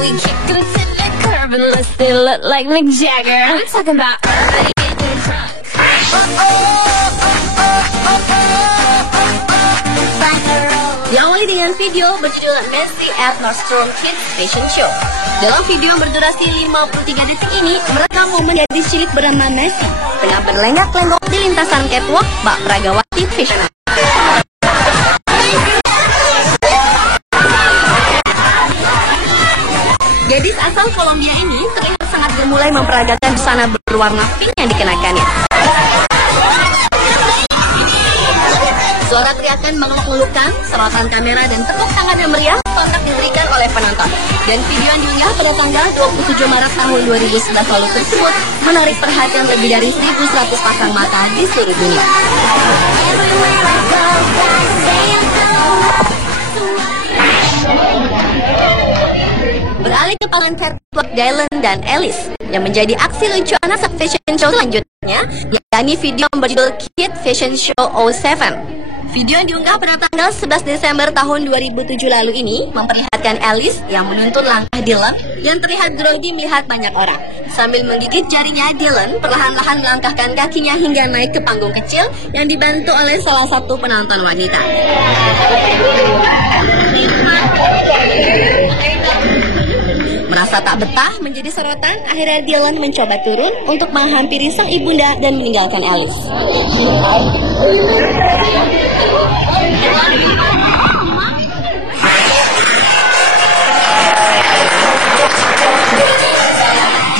we kick it to the curb and let's still look like Mick Jagger. I'm talking about everybody getting drunk. Diawali dengan video berjudul Messi at Nordstrom Kids Fashion Show. Dalam video berdurasi 53 detik ini, merekam momen gadis cilik bernama Messi tengah berlenggak-lenggok di lintasan catwalk bak Pragawati Fashion. Gadis asal Kolombia ini terlihat sangat gemulai memperagakan busana berwarna pink yang dikenakannya. Suara teriakan mengeluk-ngelukan, sorotan kamera dan tepuk tangan yang meriah sontak diberikan oleh penonton. Dan video yang diunggah pada tanggal 27 Maret tahun 2011 lalu tersebut menarik perhatian lebih dari 1.100 pasang mata di seluruh dunia. Beralih ke pasangan catwalk Dylan dan Alice yang menjadi aksi lucu anak saat fashion show selanjutnya, yakni video berjudul Kid Fashion Show 07. Video yang diunggah pada tanggal 11 Desember tahun 2007 lalu ini memperlihatkan Alice yang menuntun langkah Dylan yang terlihat grogi melihat banyak orang. Sambil menggigit jarinya, Dylan perlahan-lahan melangkahkan kakinya hingga naik ke panggung kecil yang dibantu oleh salah satu penonton wanita. Merasa tak betah menjadi sorotan, akhirnya Dylan mencoba turun untuk menghampiri sang ibunda dan meninggalkan Alice.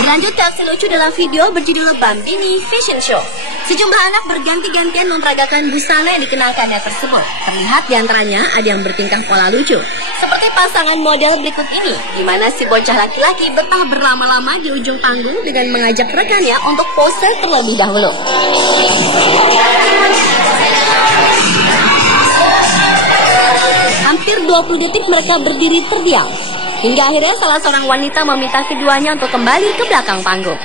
Berlanjut ke aksi lucu dalam video berjudul Bambini Fashion Show. Sejumlah anak berganti-gantian memperagakan busana yang dikenakannya tersebut. Terlihat diantaranya ada yang bertingkah pola lucu, seperti pasangan model berikut ini, di mana si bocah laki-laki betah berlama-lama di ujung panggung dengan mengajak rekannya untuk pose terlebih dahulu. Hampir 20 detik mereka berdiri terdiam, hingga akhirnya salah seorang wanita meminta keduanya untuk kembali ke belakang panggung.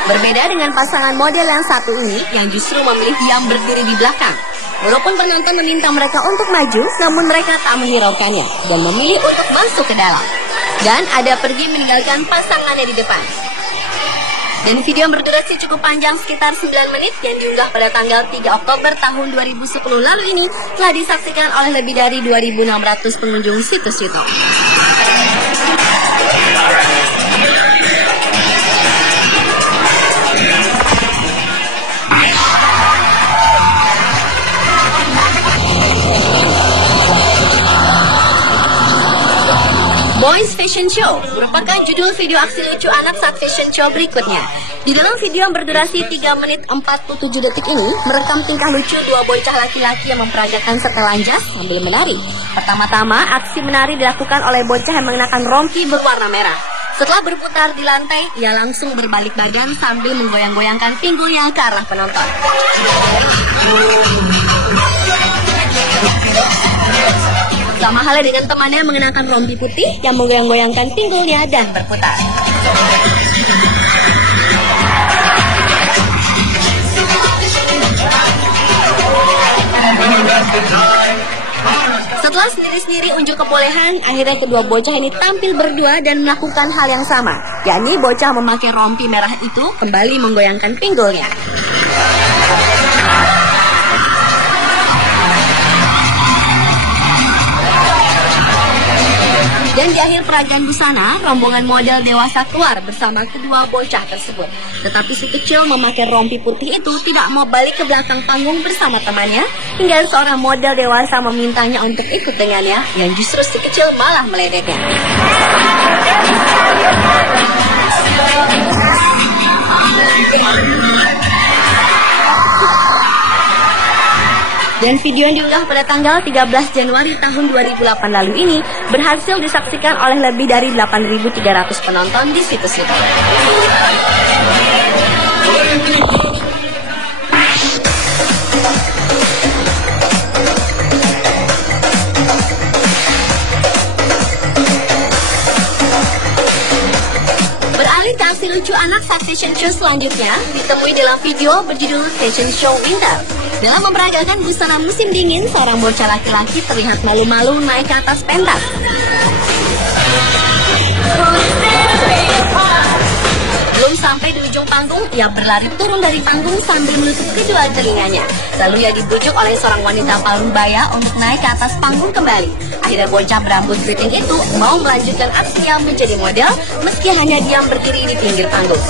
Berbeda dengan pasangan model yang satu ini yang justru memilih diam berdiri di belakang. Walaupun penonton meminta mereka untuk maju, namun mereka tak menghiraukannya dan memilih untuk masuk ke dalam. Dan ada pergi meninggalkan pasangannya di depan. Dan video yang berdurasi cukup panjang sekitar 9 menit yang diunggah pada tanggal 3 Oktober tahun 2010 lalu ini telah disaksikan oleh lebih dari 2.600 pengunjung situs YouTube. Boys Fashion Show merupakan judul video aksi lucu anak saat fashion show berikutnya. Di dalam video yang berdurasi 3 menit 47 detik ini merekam tingkah lucu dua bocah laki-laki yang memperagakan setelan jas sambil menari. Pertama-tama, aksi menari dilakukan oleh bocah yang mengenakan rompi berwarna merah. Setelah berputar di lantai, ia langsung berbalik badan sambil menggoyang-goyangkan pinggulnya ke arah penonton. Sama halnya dengan temannya yang mengenakan rompi putih yang menggoyang-goyangkan pinggulnya dan berputar. Setelah sendiri-sendiri unjuk kebolehan, akhirnya kedua bocah ini tampil berdua dan melakukan hal yang sama, yakni bocah memakai rompi merah itu kembali menggoyangkan pinggulnya. Dan di akhir peragaan busana, rombongan model dewasa keluar bersama kedua bocah tersebut. Tetapi si kecil memakai rompi putih itu tidak mau balik ke belakang panggung bersama temannya, hingga seorang model dewasa memintanya untuk ikut dengannya, yang justru si kecil malah meledeknya. Dan video yang diunggah pada tanggal 13 Januari tahun 2008 lalu ini berhasil disaksikan oleh lebih dari 8.300 penonton di situs itu. Beralih ke aksi lucu anak saat fashion show selanjutnya ditemui dalam video berjudul Fashion Show Winter. Dalam memperagakan busana musim dingin, seorang bocah laki-laki terlihat malu-malu naik ke atas pentas. Belum sampai di ujung panggung, ia berlari turun dari panggung sambil menutup kedua telinganya. Lalu ia dibujuk oleh seorang wanita Parumbaya untuk naik ke atas panggung kembali. Akhirnya bocah berambut keriting itu mau melanjutkan aksinya menjadi model meski hanya diam berdiri di pinggir panggung.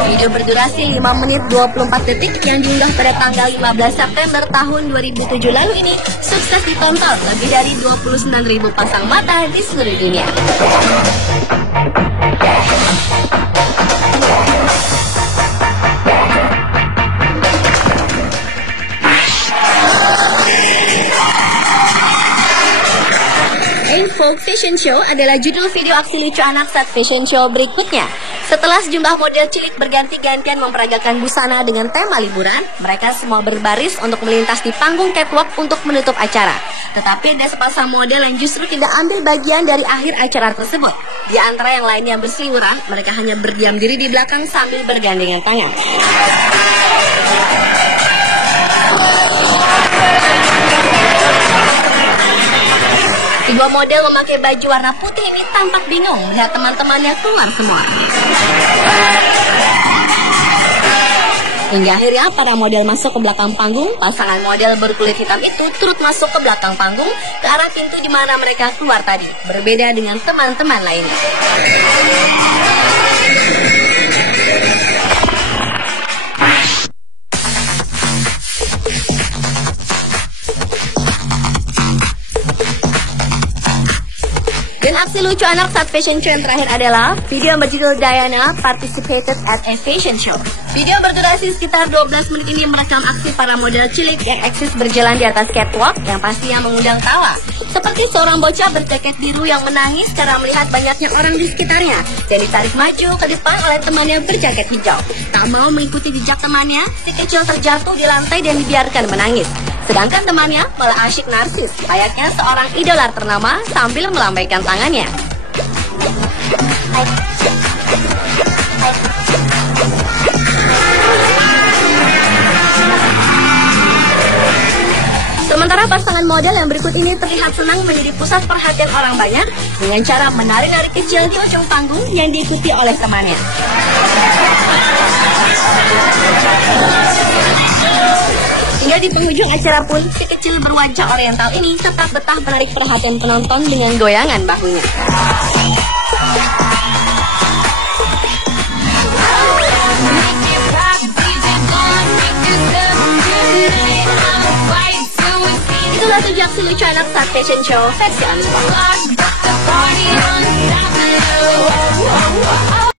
Video berdurasi 5 menit 24 detik yang diunggah pada tanggal 15 September tahun 2007 lalu ini sukses ditonton lebih dari 29.000 pasang mata di seluruh dunia. Folk Fashion Show adalah judul video aksi lucu anak saat fashion show berikutnya. Setelah sejumlah model cilik berganti-gantian memperagakan busana dengan tema liburan, mereka semua berbaris untuk melintas di panggung catwalk untuk menutup acara. Tetapi ada sepasang model yang justru tidak ambil bagian dari akhir acara tersebut. Di antara yang lainnya berseliweran, mereka hanya berdiam diri di belakang sambil bergandengan tangan. Kedua model memakai baju warna putih ini tampak bingung melihat teman-temannya keluar semua. Hingga akhirnya para model masuk ke belakang panggung, pasangan model berkulit hitam itu turut masuk ke belakang panggung ke arah pintu di mana mereka keluar tadi, berbeda dengan teman-teman lainnya. Dan aksi lucu anak saat fashion show yang terakhir adalah video yang berjudul Diana Participated at a Fashion Show. Video berdurasi sekitar 12 menit ini merekam aksi para model cilik yang eksis berjalan di atas catwalk yang pastinya mengundang tawa. Seperti seorang bocah berjaket biru yang menangis karena melihat banyaknya orang di sekitarnya dan ditarik maju ke depan oleh temannya berjaket hijau. Tak mau mengikuti jejak temannya, si kecil terjatuh di lantai dan dibiarkan menangis. Sedangkan temannya malah asyik narsis, layaknya seorang idola ternama sambil melambaikan tangannya. Sementara pasangan model yang berikut ini terlihat senang menjadi pusat perhatian orang banyak dengan cara menari-nari kecil di ujung panggung yang diikuti oleh temannya. Hingga di penghujung acara pun, si kecil berwajah oriental ini tetap betah menarik perhatian penonton dengan goyangan bahunya. Itulah 7 aksi lucu anak saat fashion show versi Anwar.